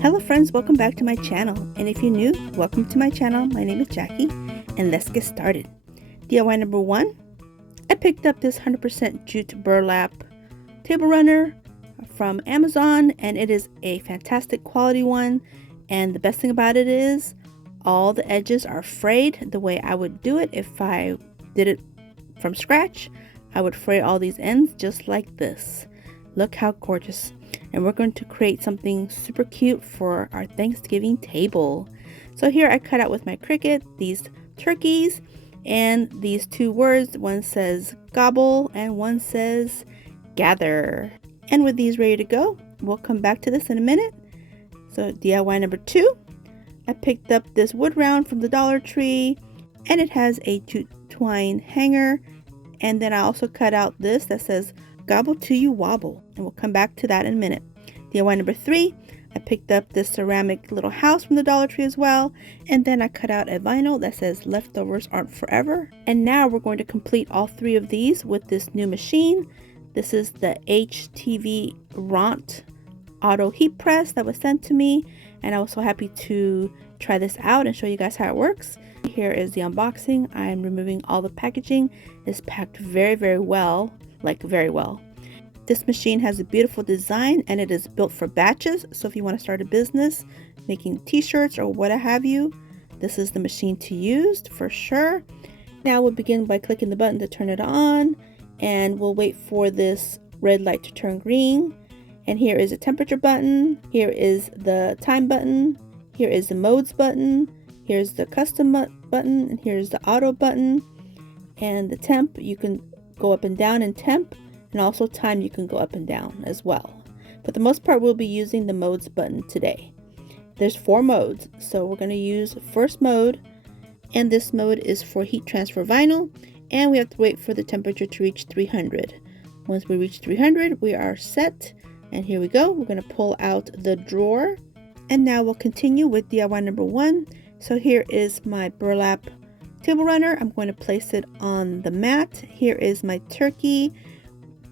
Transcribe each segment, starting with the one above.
Hello friends, welcome back to my channel, and if you're new, welcome to my channel. My name is Jackie, and let's get started. DIY number 1, I picked up this 100% jute burlap table runner from Amazon, and it is a fantastic quality one, and the best thing about it is all the edges are frayed the way I would do it if I did it from scratch. I would fray all these ends just like this. Look how gorgeous. And we're going to create something super cute for our Thanksgiving table. So here I cut out with my Cricut these turkeys and these two words. One says gobble and one says gather. And with these ready to go, we'll come back to this in a minute. So DIY number 2, I picked up this wood round from the Dollar Tree, and it has a jute twine hanger. And then I also cut out this that says Gobble to you wobble, and we'll come back to that in a minute. DIY number 3, I picked up this ceramic little house from the Dollar Tree as well, and then I cut out a vinyl that says leftovers aren't forever. And now we're going to complete all 3 of these with this new machine. This is the HTV Ront auto heat press that was sent to me, and I was so happy to try this out and show you guys how it works. Here is the unboxing. I am removing all the packaging. It's packed very well, like very well. This machine has a beautiful design, and it is built for batches, so if you want to start a business making t-shirts or what have you, this is the machine to use for sure. Now we'll begin by clicking the button to turn it on, and we'll wait for this red light to turn green. And here is a temperature button, here is the time button, here is the modes button, here's the custom button, and here's the auto button. And the temp, you can go up and down in temp, and also time you can go up and down as well. For the most part, we'll be using the modes button today. There's 4 modes, so we're going to use first mode, and this mode is for heat transfer vinyl, and we have to wait for the temperature to reach 300. Once we reach 300, we are set, and here we go. We're going to pull out the drawer, and now we'll continue with DIY number 1. So here is my burlap table runner. I'm going to place it on the mat. Here is my turkey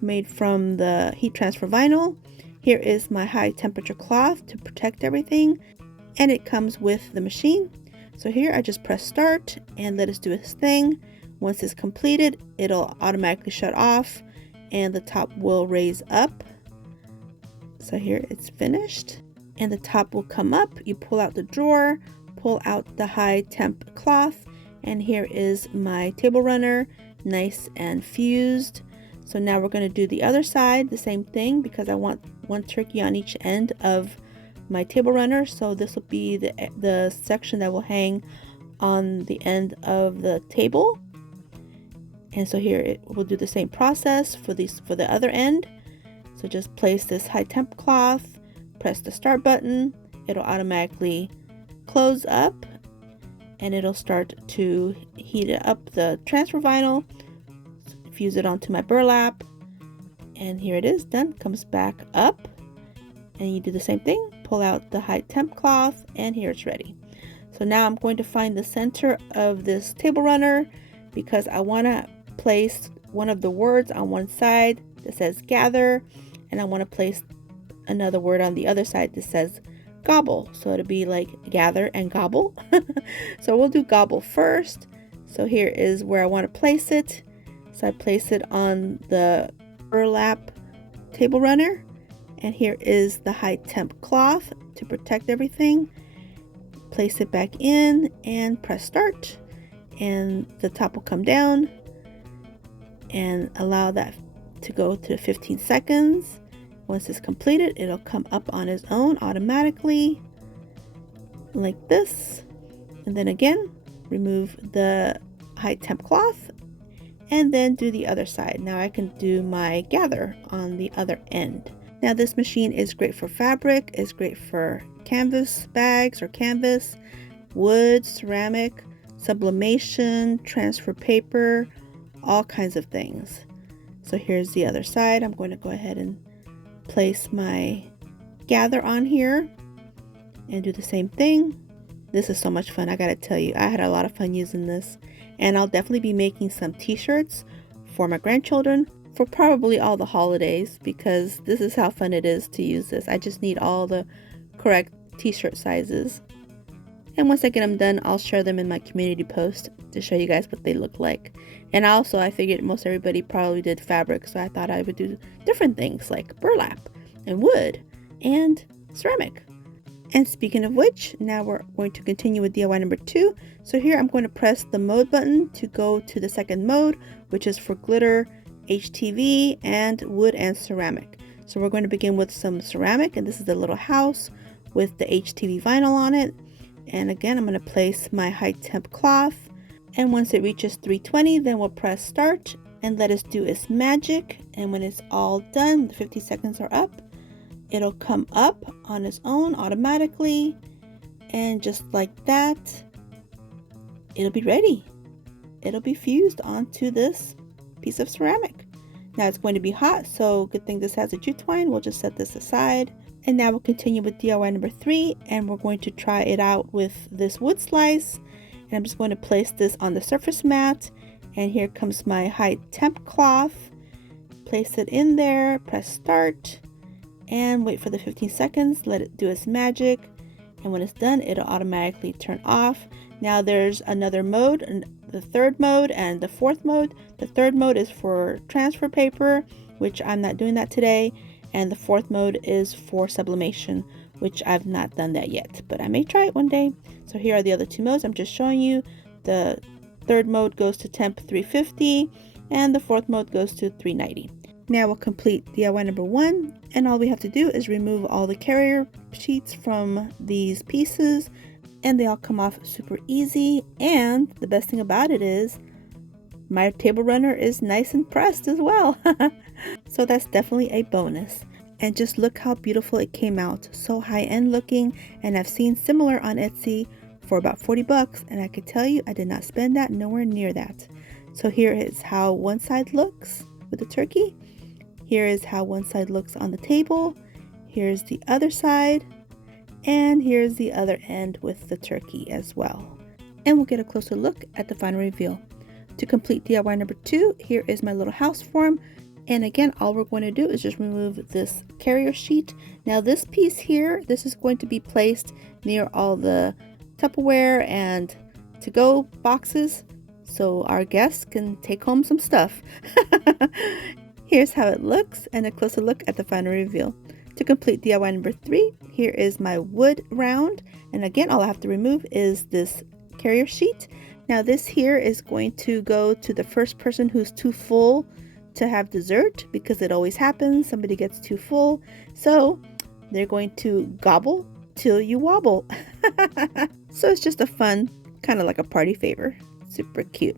made from the heat transfer vinyl. Here is my high temperature cloth to protect everything, and it comes with the machine. So here I just press start and let it do its thing. Once it's completed, it'll automatically shut off and the top will raise up. So here it's finished and the top will come up. You pull out the drawer, pull out the high temp cloth, and here is my table runner, nice and fused. So now we're going to do the other side, the same thing, because I want one turkey on each end of my table runner. So this will be the section that will hang on the end of the table. And so here we'll do the same process for the other end. So just place this high temp cloth, press the start button, it'll automatically close up, and it'll start to heat up the transfer vinyl, fuse it onto my burlap, and here it is done. Comes back up, and you do the same thing, pull out the high temp cloth, and here it's ready. So now I'm going to find the center of this table runner because I want to place one of the words on one side that says gather, and I want to place another word on the other side that says gobble, so it'll be like gather and gobble. So we'll do gobble first. So here is where I want to place it. So I place it on the burlap table runner, and here is the high temp cloth to protect everything. Place it back in and press start, and the top will come down, and allow that to go to 15 seconds. Once it's completed, it'll come up on its own automatically like this, and then again remove the high temp cloth and then do the other side. Now I can do my gather on the other end. Now this machine is great for fabric, it's great for canvas bags or canvas, wood, ceramic, sublimation, transfer paper, all kinds of things. So here's the other side. I'm going to go ahead and place my gather on here and do the same thing. This is so much fun, I gotta tell you. I had a lot of fun using this, and I'll definitely be making some t-shirts for my grandchildren for probably all the holidays, because this is how fun it is to use this. I just need all the correct t-shirt sizes. And once I get them done, I'll share them in my community post to show you guys what they look like. And also, I figured most everybody probably did fabric, so I thought I would do different things like burlap and wood and ceramic. And speaking of which, now we're going to continue with DIY number 2. So here I'm going to press the mode button to go to the second mode, which is for glitter, HTV, and wood and ceramic. So we're going to begin with some ceramic, and this is the little house with the HTV vinyl on it. And again, I'm going to place my high temp cloth, and once it reaches 320, then we'll press start and let us do its magic. And when it's all done, the 50 seconds are up, it'll come up on its own automatically, and just like that, it'll be ready. It'll be fused onto this piece of ceramic. Now it's going to be hot, so good thing this has a jute twine. We'll just set this aside. And now we'll continue with DIY number 3, and we're going to try it out with this wood slice. And I'm just going to place this on the surface mat, and here comes my high temp cloth. Place it in there, press start, and wait for the 15 seconds, let it do its magic, and when it's done, it'll automatically turn off. Now there's another mode, the third mode and the fourth mode. The third mode is for transfer paper, which I'm not doing that today, and the fourth mode is for sublimation, which I've not done that yet, but I may try it one day. So here are the other two modes I'm just showing you. The third mode goes to temp 350, and the fourth mode goes to 390. Now we'll complete DIY number 1, and all we have to do is remove all the carrier sheets from these pieces, and they all come off super easy. And the best thing about it is my table runner is nice and pressed as well. So that's definitely a bonus. And just look how beautiful it came out. So high-end looking, and I've seen similar on Etsy for about 40 bucks, and I can tell you I did not spend that, nowhere near that. So here is how one side looks with the turkey. Here is how one side looks on the table. Here's the other side, and here's the other end with the turkey as well. And we'll get a closer look at the final reveal. To complete DIY number 2, here is my little house form. And again, all we're going to do is just remove this carrier sheet. Now this piece here, this is going to be placed near all the Tupperware and to-go boxes, so our guests can take home some stuff. Here's how it looks, and a closer look at the final reveal. To complete DIY number 3, here is my wood round, and again, all I have to remove is this carrier sheet. Now this here is going to go to the first person who's too full to have dessert, because it always happens, somebody gets too full, so they're going to gobble till you wobble. So it's just a fun, kind of like a party favor. Super cute.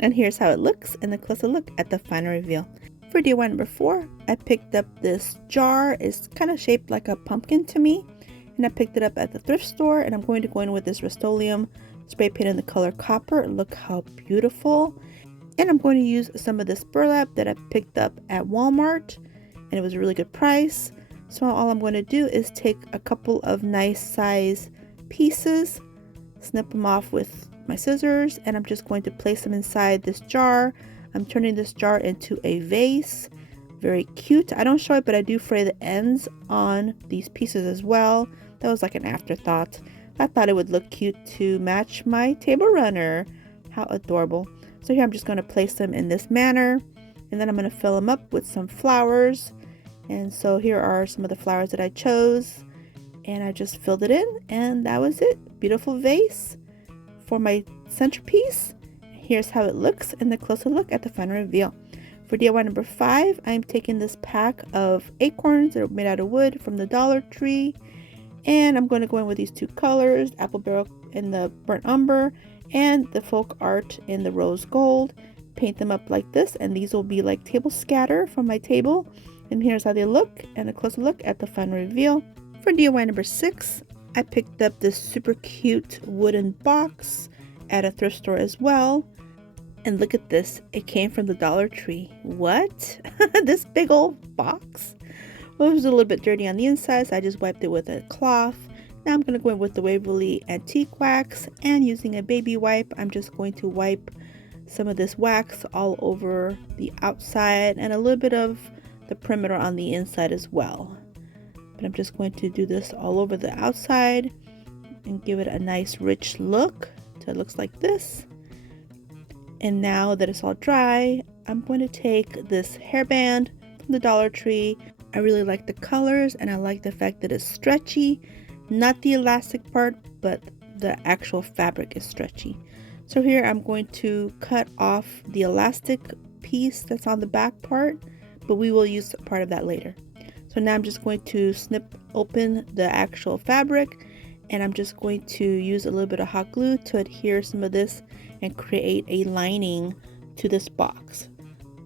And here's how it looks, and a closer look at the final reveal. For DIY number 4, I picked up this jar. It's kind of shaped like a pumpkin to me, and I picked it up at the thrift store, and I'm going to go in with this Rust-Oleum spray paint in the color copper. Look how beautiful. And I'm going to use some of this burlap that I picked up at Walmart, and it was a really good price. So all I'm going to do is take a couple of nice size pieces, snip them off with my scissors, and I'm just going to place them inside this jar. I'm turning this jar into a vase. Very cute. I don't show it, but I do fray the ends on these pieces as well. That was like an afterthought. I thought it would look cute to match my table runner. How adorable. So here I'm just going to place them in this manner, and then I'm going to fill them up with some flowers. And so here are some of the flowers that I chose, and I just filled it in, and that was it. Beautiful vase for my centerpiece. Here's how it looks, and a closer look at the final reveal. For DIY number 5, I'm taking this pack of acorns that are made out of wood from the Dollar Tree, and I'm going to go in with these two colors, apple barrel in the burnt umber and the folk art in the rose gold. Paint them up like this, and these will be like table scatter from my table. And here's how they look, and a closer look at the final reveal. For DIY number 6, I picked up this super cute wooden box at a thrift store as well. And look at this, it came from the Dollar Tree. What? This big old box? Well, it was a little bit dirty on the inside, so I just wiped it with a cloth. Now I'm going to go in with the Waverly Antique Wax, and using a baby wipe, I'm just going to wipe some of this wax all over the outside and a little bit of the perimeter on the inside as well. but I'm just going to do this all over the outside and give it a nice rich look so it looks like this. And now that it's all dry, I'm going to take this hairband from the Dollar Tree. I really like the colors and I like the fact that it's stretchy, not the elastic part, but the actual fabric is stretchy. So here I'm going to cut off the elastic piece that's on the back part, but we will use part of that later. So now I'm just going to snip open the actual fabric, and I'm just going to use a little bit of hot glue to adhere some of this and create a lining to this box.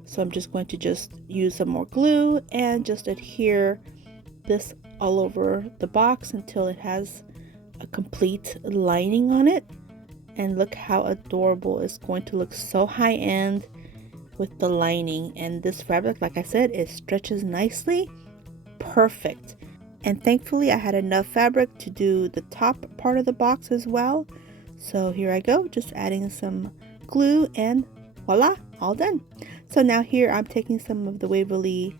So I'm just going to use some more glue and just adhere this all over the box until it has a complete lining on it. And look how adorable. It's going to look so high-end with the lining. And this fabric, like I said, it stretches nicely. Perfect. And thankfully I had enough fabric to do the top part of the box as well. So here I go, just adding some glue and voila, all done. So now here I'm taking some of the Waverly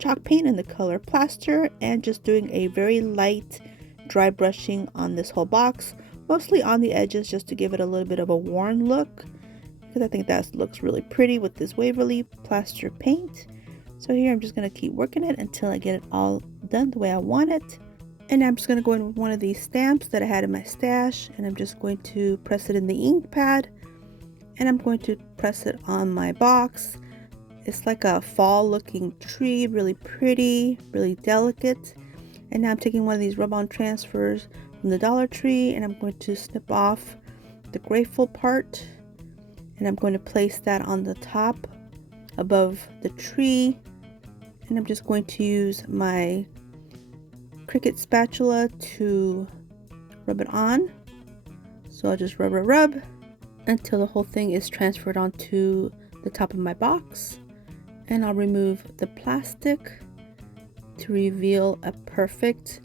chalk paint in the color Plaster and just doing a very light dry brushing on this whole box, mostly on the edges just to give it a little bit of a worn look, because I think that looks really pretty with this Waverly Plaster paint. So here I'm just going to keep working it until I get it all done the way I want it. And I'm just going to go in with one of these stamps that I had in my stash, and I'm just going to press it in the ink pad, and I'm going to press it on my box. It's like a fall looking tree, really pretty, really delicate. And now I'm taking one of these rub-on transfers from the Dollar Tree, and I'm going to snip off the grateful part, and I'm going to place that on the top above the tree. And I'm just going to use my Cricut spatula to rub it on. So I'll just rub until the whole thing is transferred onto the top of my box. And I'll remove the plastic to reveal a perfect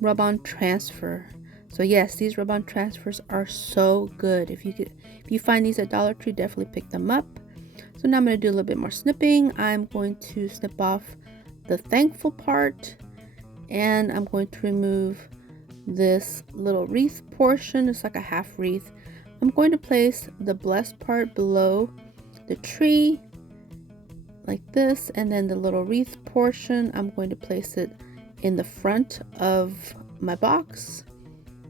rub-on transfer. So yes, these rub-on transfers are so good. If you find these at Dollar Tree, definitely pick them up. So now I'm going to do a little bit more snipping. I'm going to snip off the thankful part, and I'm going to remove this little wreath portion. It's like a half wreath. I'm going to place the blessed part below the tree like this, and then the little wreath portion, I'm going to place it in the front of my box,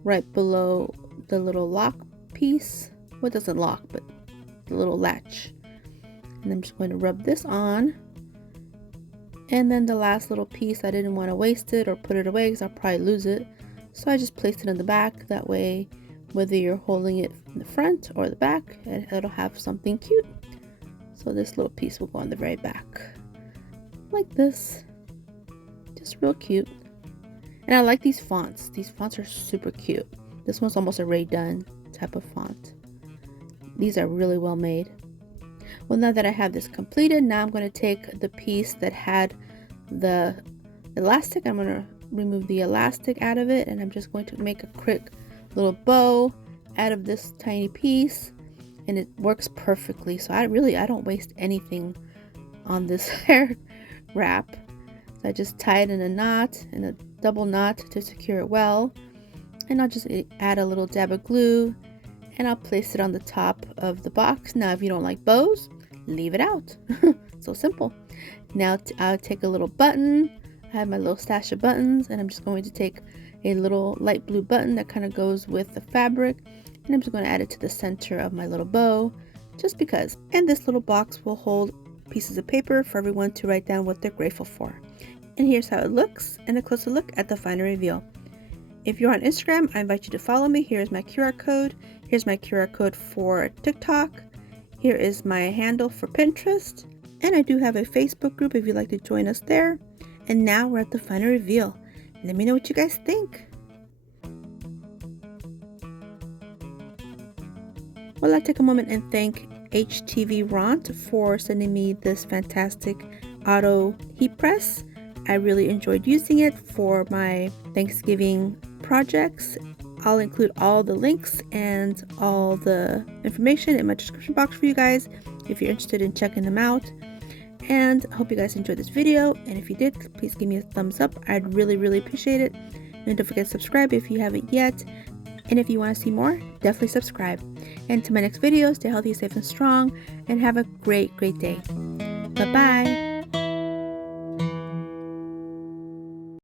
right below the little lock piece. Well, it doesn't lock, but the little latch. And I'm just going to rub this on. And then the last little piece, I didn't want to waste it or put it away because I'll probably lose it. So I just placed it in the back. That way, whether you're holding it in the front or the back, it'll have something cute. So this little piece will go on the very back. Like this. Just real cute. And I like these fonts. These fonts are super cute. This one's almost a Ray Dunn type of font. These are really well made. Well, now that I have this completed, now I'm going to take the piece that had the elastic. I'm going to remove the elastic out of it, and I'm just going to make a quick little bow out of this tiny piece, and it works perfectly. So I don't waste anything on this hair wrap. So I just tie it in a knot, in a double knot to secure it well, and I'll just add a little dab of glue, and I'll place it on the top of the box. Now if you don't like bows, leave it out. So simple. Now I'll take a little button. I have my little stash of buttons, and I'm just going to take a little light blue button that kind of goes with the fabric, and I'm just going to add it to the center of my little bow just because. And this little box will hold pieces of paper for everyone to write down what they're grateful for. And here's how it looks, and a closer look at the final reveal. If you're on Instagram, I invite you to follow me. Here's my QR code. Here's my QR code for TikTok. Here is my handle for Pinterest. And I do have a Facebook group if you'd like to join us there. And now we're at the final reveal. Let me know what you guys think. Well, I'll take a moment and thank HTV Ront for sending me this fantastic auto heat press. I really enjoyed using it for my Thanksgiving projects. I'll include all the links and all the information in my description box for you guys if you're interested in checking them out. And I hope you guys enjoyed this video, and if you did, please give me a thumbs up. I'd really appreciate it. And don't forget to subscribe if you haven't yet. And if you want to see more, definitely subscribe. And to my next video, stay healthy, safe, and strong, and have a great day. Bye-bye.